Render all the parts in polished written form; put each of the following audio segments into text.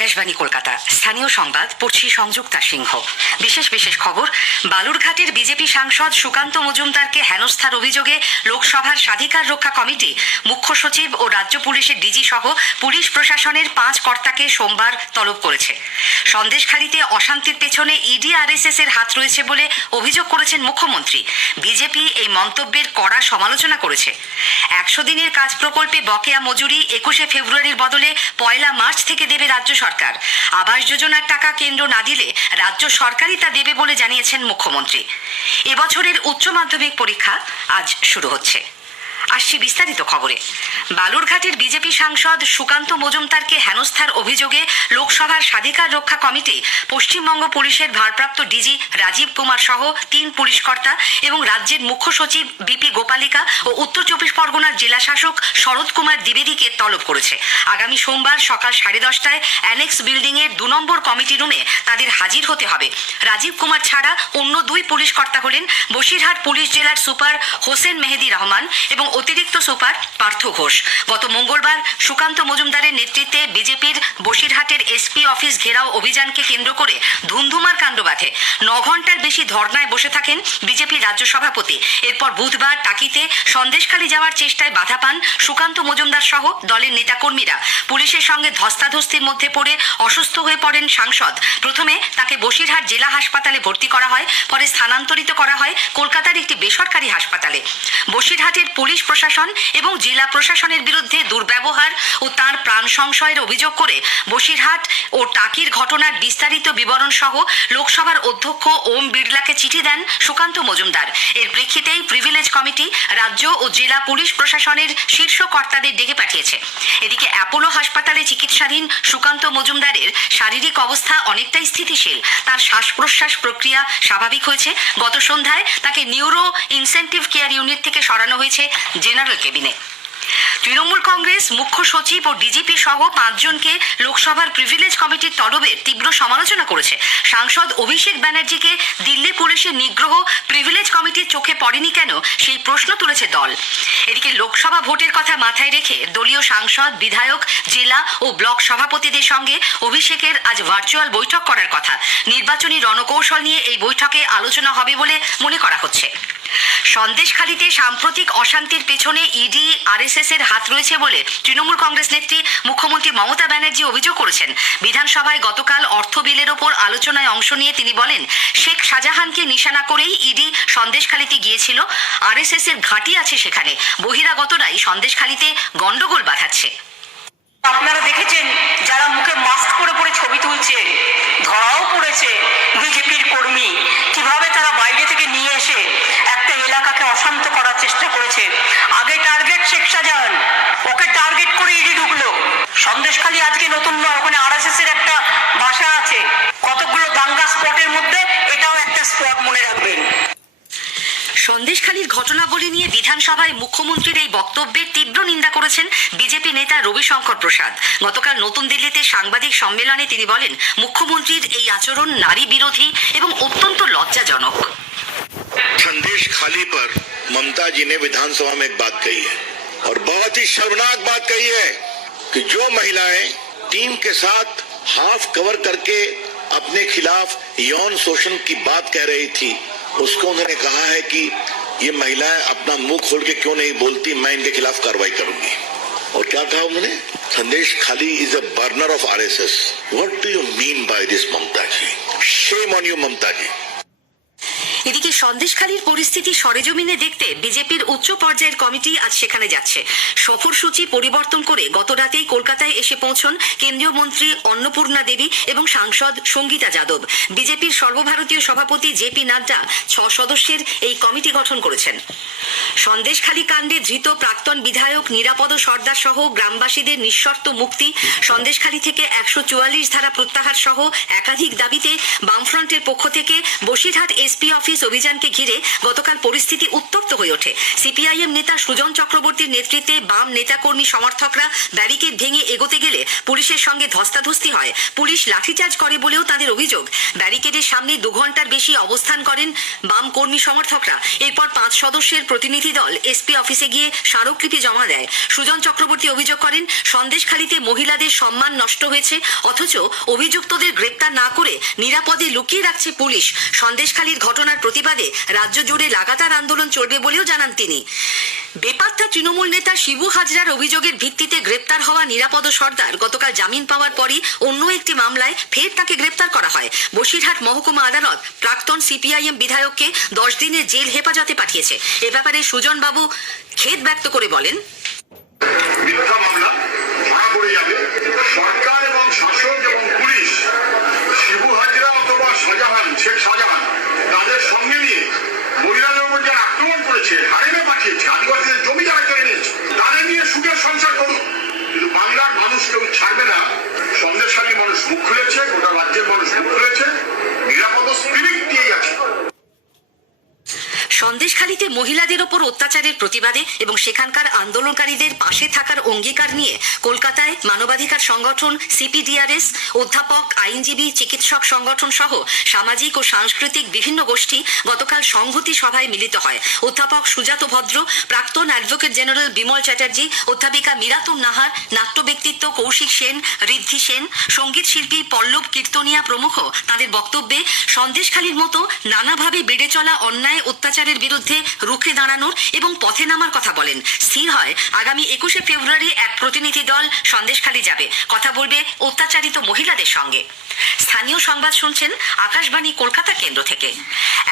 আকাশবাণী কলকাতা, স্থানীয় সংবাদ পড়ছি সংযুক্তা সিংহ। বিশেষ খবর। বালুরঘাটের বিজেপি সাংসদ সুকান্ত মজুমদারকে হেনস্থার অভিযোগে লোকসভার স্বাধিকার রক্ষা কমিটি মুখ্য সচিব ও রাজ্য পুলিশের ডিজি সহ পুলিশ প্রশাসনের 5 কর্তাকে সোমবার তলব করেছে। সন্দেশখালীতে অশান্তির পেছনে ইডি আরএসএস এর হাত রয়েছে বলে অভিযোগ করেছেন মুখ্যমন্ত্রী। বিজেপি এই মন্তব্যের কড়া সমালোচনা করেছে। 100 দিনের কাজ প্রকল্পে বকেয়া মজুরি 21 ফেব্রুয়ারির বদলে 1 মার্চ থেকে দেবে রাজ্য সরকার। আবাস যোজনার টাকা কেন্দ্র না দিলে রাজ্য সরকারই তা দেবে বলে জানিয়েছেন মুখ্যমন্ত্রী। এবছরের উচ্চ মাধ্যমিক পরীক্ষা আজ শুরু হচ্ছে। আসছি বিস্তারিত খবরে। বালুরঘাটের বিজেপি সাংসদ সুকান্ত মজুমদারকে হেনস্থার অভিযোগে লোকসভার স্বাধিকার রক্ষা কমিটি পশ্চিমবঙ্গ পুলিশের ভারপ্রাপ্ত ডিজি রাজীব কুমার সহ 3 পুলিশকর্তা এবং রাজ্যের মুখ্য সচিব বিপি গোপালিকা ও উত্তর 24 পরগনার জেলা শাসক শরৎ কুমার দ্বিবেদীকে তলব করেছে। আগামী সোমবার সকাল 10:30টায় অ্যানেক্স বিল্ডিং এর 2 নম্বর কমিটি রুমে তাদের হাজির হতে হবে। রাজীব কুমার ছাড়া অন্য 2 পুলিশকর্তা হলেন বসিরহাট পুলিশ জেলার সুপার হোসেন মেহেদি রহমান এবং অতিরিক্ত সুপার পার্থ ঘোষ। গত মঙ্গলবার সুকান্ত মজুমদারের নেতৃত্বে বিজেপির বসিরহাটের এসপি অফিস ঘেরাও অভিযানকে কেন্দ্র করে ধুন্ধুমার কাণ্ড বাধে। 9 ঘন্টার বেশি ধর্নায় বসে থাকেন বিজেপির রাজ্য সভাপতি। এরপর বুধবার টাকিতে সন্দেশখালী যাওয়ার চেষ্টায় বাধা পান সুকান্ত মজুমদার সহ দলের নেতাকর্মীরা। পুলিশের সঙ্গে ধস্তাধস্তির মধ্যে পড়ে অসুস্থ হয়ে পড়েন সাংসদ। প্রথমে তাকে বসিরহাট জেলা হাসপাতালে ভর্তি করা হয়, পরে স্থানান্তরিত করা হয় কলকাতার একটি বেসরকারি হাসপাতালে। বসিরহাটের পুলিশ প্রশাসন এবং জেলা প্রশাসনের বিরুদ্ধে দুর্ব্যবহার ও তার প্রাণ সংশয়ের অভিযোগ করে বসিরহাট ও টাকির ঘটনার বিস্তারিত বিবরণ সহ লোকসভার অধ্যক্ষ ওম বিড়লাকে চিঠি দেন সুকান্ত মজুমদার। এর প্রেক্ষিতেই প্রিভিলেজ কমিটি রাজ্য ও জেলা পুলিশ প্রশাসনের শীর্ষ কর্তাদের ডেকে পাঠিয়েছে। এদিকে অ্যাপোলো হাসপাতালে চিকিৎসাধীন সুকান্ত মজুমদারের শারীরিক অবস্থা অনেকটাই স্থিতিশীল। তার শ্বাস প্রশ্বাস প্রক্রিয়া স্বাভাবিক হয়েছে। গত সন্ধ্যায় তাকে নিউরো ইনসেন্টিভ কেয়ার ইউনিট থেকে সরানো হয়েছে জেনারেল কেবিনে। তৃণমূল কংগ্রেস মুখ্য সচিব ও ডিজিপি সহ 5 জনকে লোকসভার প্রিভিলেজ কমিটির তলবের তীব্র সমালোচনা করেছে। সাংসদ অভিষেক ব্যানার্জিকে দিল্লি পুলিশের নিগ্রহ প্রিভিলেজ কমিটির চোখে পড়েনি কেন, সেই প্রশ্ন তুলেছে দল। এদিকে লোকসভা ভোটের কথা মাথায় রেখে দলীয় সাংসদ, বিধায়ক, জেলা ও ব্লক সভাপতিদের সঙ্গে অভিষেকের আজ ভার্চুয়াল বৈঠক করার কথা। নির্বাচনী রণকৌশল নিয়ে এই বৈঠকে আলোচনা হবে বলে মনে করা হচ্ছে। সন্দেশখালীতে সাম্প্রতিক অশান্তির পেছনে ইডি আরএসএস এর হাত রয়েছে বলে তৃণমূল কংগ্রেস নেত্রী মুখ্যমন্ত্রী মমতা ব্যানার্জি অভিযোগ করেছেন। বিধানসভায় গতকাল অর্থ বিলের ওপর আলোচনায় অংশ নিয়ে তিনি বলেন, শেখ শাহজাহানকে নিশানা করেই ইডি সন্দেশখালীতে গিয়েছিল। আরএসএস এর ঘাঁটি আছে সেখানে। বহিরাগতরাই সন্দেশখালীতে গন্ডগোল বাঁধাচ্ছে। আপনারা দেখেছেন যারা মুখে মাস্ক পরে ছবি তুলছে, ধরাও পড়েছে বিজেপির কর্মী, কিভাবে তারা বাইরে থেকে নিয়ে এসে একটা এলাকাকে অশান্ত করার চেষ্টা করেছে। আগে টার্গেট শেখ শাহজাহান, ওকে টার্গেট করে ইডি ঢুকলো। সন্দেশখালী আজকে নতুন নয়, ওখানে আরএসএস এর একটা ভাষা আছে। কতগুলো দাঙ্গা স্পটের মধ্যে এটাও একটা স্পট, মনে রাখবেন। সন্দেশখালীর ঘটনাবলী নিয়ে বিধানসভায় মুখ্যমন্ত্রীর এই বক্তব্যের তীব্র নিন্দা করেছেন বিজেপি নেতা রবিশঙ্কর প্রসাদ। গতকাল নতুন দিল্লিতে সাংবাদিক সম্মেলনে তিনি বলেন, মুখ্যমন্ত্রীর এই আচরণ নারী বিরোধী এবং অত্যন্ত লজ্জাজনক। संदेशखाली पर ममता जी ने विधानसभा में एक बात कही है और बहुत ही शर्मनाक बात कही है कि जो महिलाएं टीम के साथ हाफ कवर करके अपने खिलाफ यौन शोषण की बात कह रही थी, उसको उन्होंने कहा है कि ये महिलाएं अपना मुंह खोल के क्यों नहीं बोलती, मैं इनके खिलाफ कार्रवाई करूंगी। और क्या कहा उन्होंने? Sandeshkhali is a burner of RSS. What do you mean by this Mamata ji? Shame on you Mamata ji. এদিকে সন্দেশখালীর পরিস্থিতি সরেজমিনে দেখতে বিজেপির উচ্চ পর্যায়ের কমিটি আজ সেখানে যাচ্ছে। সফরসূচি পরিবর্তন করে গত রাতেই কলকাতায় এসে পৌঁছন কেন্দ্রীয় মন্ত্রী অন্নপূর্ণা দেবী এবং সাংসদ সঙ্গীতা যাদব। বিজেপির সর্বভারতীয় সভাপতি জেপি নাড্ডা 6 সদস্যের এই কমিটি গঠন করেছেন। সন্দেশখালী কাণ্ডে ধৃত প্রাক্তন বিধায়ক নিরাপদ সর্দার সহ গ্রামবাসীদের নিঃশর্ত মুক্তি, সন্দেশখালী থেকে 144 ধারা প্রত্যাহার সহ একাধিক দাবিতে বামফ্রন্টের পক্ষ থেকে বসিরহাট এসপি অফিস অফিস অভিযানকে ঘিরে গতকাল পরিস্থিতি উত্তপ্ত হয়ে ওঠে। সিপিআইএম নেতা সুজন চক্রবর্তীর নেতৃত্বে বাম নেতাকর্মী সমর্থকরা ব্যারিকেড ভেঙে এগোতে গেলে পুলিশের সঙ্গে ধস্তাধস্তি হয়। পুলিশ লাঠিচার্জ করে বলেও তাদের অভিযোগ। ব্যারিকেডের সামনে 2 ঘন্টার বেশি অবস্থান করেন বাম কর্মী সমর্থকরা। এরপর 5 সদস্যের প্রতিনিধি দল এসপি অফিসে গিয়ে স্মারকলিপি জমা দেয়। সুজন চক্রবর্তী অভিযোগ করেন, সন্দেশখালীতে মহিলাদের সম্মান নষ্ট হয়েছে, অথচ অভিযুক্তদের গ্রেপ্তার না করে নিরাপদে লুকিয়ে রাখছে পুলিশ। সন্দেশখালীর ঘটনার প্রতিবাদে রাজ্য জুড়ে লাগাতার আন্দোলন চলবে বলেও জানান তিনি। বেপাত্তা তৃণমূল নেতা শিবু হাজরার অভিযোগের ভিত্তিতে গ্রেপ্তার হওয়া নিরাপদ সর্দার গতকাল জামিন পাওয়ার পরই অন্য একটি মামলায় ফের তাকে গ্রেপ্তার করা হয়। বসিরহাট মহকুমা আদালত প্রাক্তন সিপিআইএম বিধায়ককে 10 দিনের জেল হেফাজতে পাঠিয়েছে। এ ব্যাপারে সুজন বাবু খেদ ব্যক্ত করে বলেন, মিথ্যা মামলা ধরা পড়ে যাবে। সরকার এবং শাসক এবং পুলিশ শিবু হাজরা অথবা শাহজাহান, শেখ শাহজাহান তাদের সঙ্গে নিয়ে মহিলাদের উপর যারা আক্রমণ করেছে, হারেমে পাঠিয়েছে, আদিবাসীদের জমি যারা কেড়ে নিয়েছে, তাদের নিয়ে সুখের সংসার করুন, কিন্তু বাংলার মানুষ কেউ ছাড়বে না। সন্দেশখালীর মানুষ মুখ খুলেছে, গোটা রাজ্যের মানুষ মুখ খুলেছে, নিরাপদ স্পিরিট দিয়েই আছে। সন্দেশখালীতে মহিলাদের ওপর অত্যাচারের প্রতিবাদে এবং সেখানকার আন্দোলনকারীদের পাশে থাকার অঙ্গীকার নিয়ে কলকাতায় মানবাধিকার সংগঠন সিপিডিআরএস, অধ্যাপক, আইনজীবী, চিকিৎসক সংগঠন সহ সামাজিক ও সাংস্কৃতিক বিভিন্ন গোষ্ঠী গতকাল সংহতি সভায় মিলিত হয়। অধ্যাপক সুজাত ভদ্র, প্রাক্তন অ্যাডভোকেট জেনারেল বিমল চ্যাটার্জি, অধ্যাপিকা মীরাতুন নাহার, নাট্য ব্যক্তিত্ব কৌশিক সেন, ঋদ্ধি সেন, সঙ্গীত শিল্পী পল্লব কীর্তনিয়া প্রমুখ তাদের বক্তব্যে সন্দেশখালীর মতো নানাভাবে বেড়ে চলা অন্যায় অত্যাচারের বিরুদ্ধে রুখে দাঁড়ানোর এবং পথে নামার কথা বলেন। স্থির হয় আগামী 21শে ফেব্রুয়ারি এক প্রতিনিধি দল সন্দেশখালী যাবে, কথা বলবে অত্যাচারিত মহিলাদের সঙ্গে। স্থানীয় সংবাদ শুনছেন আকাশবাণী কলকাতা কেন্দ্র থেকে।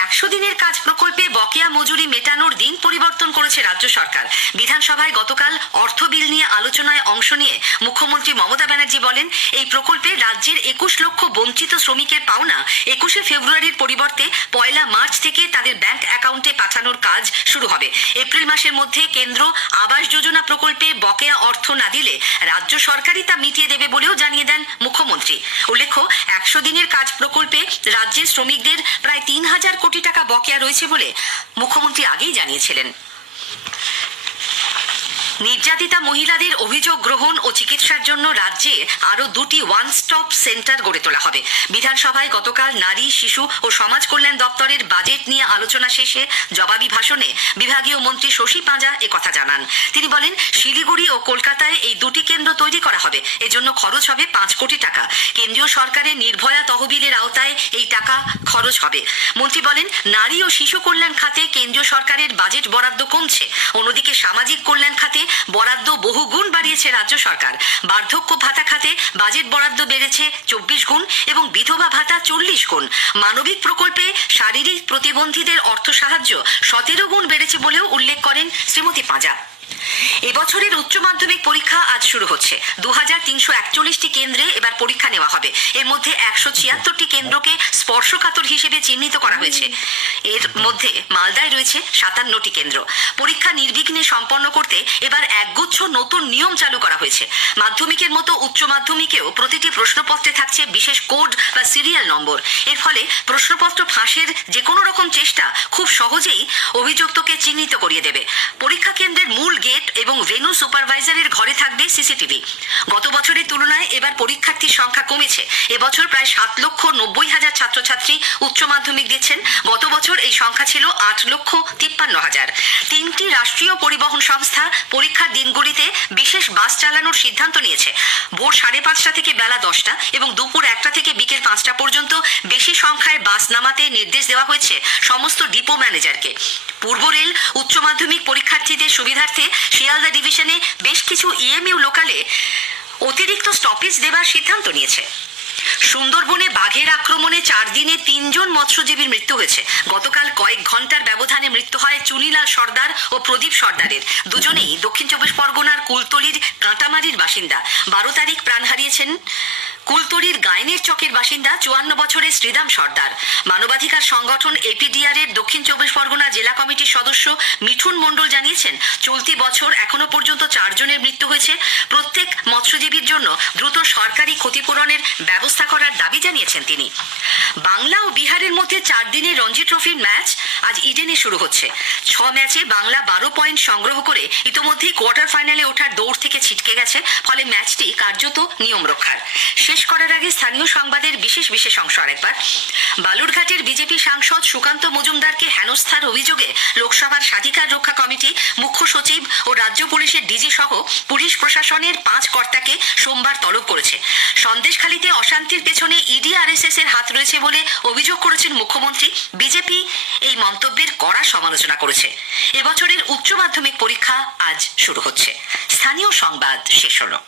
100 দিনের কাজ প্রকল্পে বকেয়া মজুরি মেটানোর দিন পরিবর্তন করেছে রাজ্য সরকার। বিধানসভায় গতকাল অর্থ বিল নিয়ে আলোচনায় অংশ নিয়ে মুখ্যমন্ত্রী মমতা ব্যানার্জি বলেন, এই প্রকল্পে রাজ্যের 21 লক্ষ বঞ্চিত শ্রমিকের পাওনা 21শে ফেব্রুয়ারির পরিবর্তে 1 মার্চ থেকে তাদের ব্যাংক অ্যাকাউন্টে পাঠানোর কাজ শুরু হবে। এপ্রিল মাসের মধ্যে কেন্দ্র আবাস যোজনা প্রকল্পে বকেয়া অর্থ না দিলে রাজ্য সরকারই তা মিটিয়ে দেবে বলেও জানিয়ে দেন মুখ্যমন্ত্রী। উল্লেখ্য, 100 দিনের কাজ প্রকল্পে রাজ্যের শ্রমিকদের প্রায় 3000 কোটি টাকা বকেয়া রয়েছে বলে মুখ্যমন্ত্রী আগেই জানিয়েছিলেন। নির্যাতিতা মহিলাদের অভিযোগ গ্রহণ ও চিকিৎসার জন্য রাজ্যে আরো 2টি ওয়ান স্টপ সেন্টার গড়ে তোলা হবে। বিধানসভায় গতকাল নারী, শিশু ও সমাজ কল্যাণ দপ্তরের বাজেট নিয়ে আলোচনা শেষে জবাবি ভাষণে বিভাগীয় মন্ত্রী শশী পাঁজা একথা জানান। তিনি বলেন, শিলিগুড়ি ও কলকাতায় এই 2টি কেন্দ্র তৈরি করা হবে। এজন্য খরচ হবে 5 কোটি টাকা। কেন্দ্রীয় সরকারের নির্ভয়া তহবিলের আওতায় এই টাকা খরচ হবে। মন্ত্রী বলেন, নারী ও শিশু কল্যাণ খাতে কেন্দ্রীয় সরকারের বাজেট বরাদ্দ কমছে, অন্যদিকে সামাজিক কল্যাণ খাতে বরাদ্দ বহুগুণ বাড়িয়েছে রাজ্য সরকার। বার্ধক্য ভাতা খাতে বাজেট বরাদ্দ বেড়েছে 24 গুণ এবং বিধবা ভাতা 40 গুণ। মানবিক প্রকল্পে শারীরিক প্রতিবন্ধীদের অর্থ সাহায্য 17 গুণ বেড়েছে বলেও উল্লেখ করেন শ্রীমতী পাঁজা। এবছরের উচ্চ মাধ্যমিক পরীক্ষা আজ শুরু হচ্ছে। 2341টি কেন্দ্রে এবার পরীক্ষা নেওয়া হবে। এর মধ্যে 176টি কেন্দ্রকে স্পর্শকাতর হিসেবে চিহ্নিত করা হয়েছে। এর মধ্যে মালদায় রয়েছে 57টি কেন্দ্র। পরীক্ষা নির্বিঘ্নে সম্পন্ন করতে এবার একগুচ্ছ নতুন নিয়ম চালু করা হয়েছে। মাধ্যমিকের মতো উচ্চ মাধ্যমিকেও প্রতিটি প্রশ্নপত্রে থাকছে বিশেষ কোড বা সিরিয়াল নম্বর। এর ফলে প্রশ্নপত্র ফাঁসের যে কোনো রকম চেষ্টা খুব সহজেই অভিযুক্তকে চিহ্নিত করিয়ে দেবে। পরীক্ষা কেন্দ্রের মূল গেট এবং ভেন্যু সুপারভাইজারের ঘরে থাকবে সিসিটিভি। গত বছরের তুলনায় এবার পরীক্ষার্থীর সংখ্যা কমেছে। এবছর প্রায় 7,90,000 ছাত্রছাত্রী উচ্চ মাধ্যমিক দিচ্ছেন। গত বছর এই সংখ্যা ছিল 8,53,000। 3টি রাষ্ট্রীয় পরিবহন সংস্থা পরীক্ষার দিনগুলিতে বিশেষ বাস চালানোর সিদ্ধান্ত নিয়েছে। ভোর 5:30 থেকে বেলা 10টা এবং দুপুর 1টা থেকে বিকেল 5টা পর্যন্ত বেশি সংখ্যায় বাস নামাতে নির্দেশ দেওয়া হয়েছে সমস্ত ডিপো ম্যানেজারকে। পূর্ব রেল উচ্চ মাধ্যমিক পরীক্ষার্থীদের সুবিধার্থে শিয়ালদা ডিভিশনে বেশ কিছু ইএমইউ লোকালে অতিরিক্ত স্টপেজ দেবার সিদ্ধান্ত নিয়েছে। সুন্দরবনে বাঘের আক্রমণে 4 দিনে 3 জন মৎস্যজীবীর মৃত্যু হয়েছে। গতকাল কয়েক ঘন্টার ব্যবধানে মৃত্যু হয় চুনিলাল সর্দার ও প্রদীপ সর্দারের। দুজনেই দক্ষিণ 24 পরগনার কুলতলির কাঁটামারির বাসিন্দা। 12 তারিখ প্রাণ হারিয়েছেন কুলতলির গায়নের চকের বাসিন্দা 54 বছরের শ্রীরাম সর্দার। মানবাধিকার সংগঠন এপিডিআর এর দক্ষিণ 24 পরগনা জেলা কমিটির সদস্য মিঠুন মণ্ডল জানিয়েছেন, চলতি বছর এখনো পর্যন্ত 4 জনের মৃত্যু হয়েছে। প্রত্যেক মৎস্যজীবীর জন্য দ্রুত সরকারি ক্ষতিপূরণের ব্যবস্থা করার দাবি জানিয়েছেন তিনি। বাংলা ও বিহারের মধ্যে 4 দিনের রঞ্জি ট্রফির ম্যাচ আজ ইডেনে শুরু হচ্ছে। 6 ম্যাচে বাংলা 12 পয়েন্ট সংগ্রহ করে ইতোমধ্যেই কোয়ার্টার ফাইনালে ওঠার দৌড় থেকে ছিটকে গেছে। ফলে ম্যাচটি কার্যত নিয়ম রক্ষার। শেষ করার আগে স্থানীয় সংবাদের বিশেষ অংশ আরেকবার। বালুরঘাটের বিজেপি সাংসদ সুকান্ত মজুমদারকে হেনস্থার অভিযোগে লোকসভার স্বাধিকার রক্ষা কমিটি, মুখ্য সচিব ও রাজ্য পুলিশের ডিজি সহ পুলিশ প্রশাসনের 5 কর্তাকে সোমবার তলব করেছে। সন্দেশখালীতে অশান্তির পেছনে ইডি আরএসএস এর হাত রয়েছে বলে অভিযোগ করেছেন মুখ্যমন্ত্রী। বিজেপি এই মন্তব্যের কড়া সমালোচনা করেছে। এবছরের উচ্চ মাধ্যমিক পরীক্ষা আজ শুরু হচ্ছে। স্থানীয় সংবাদ শেষ হলো।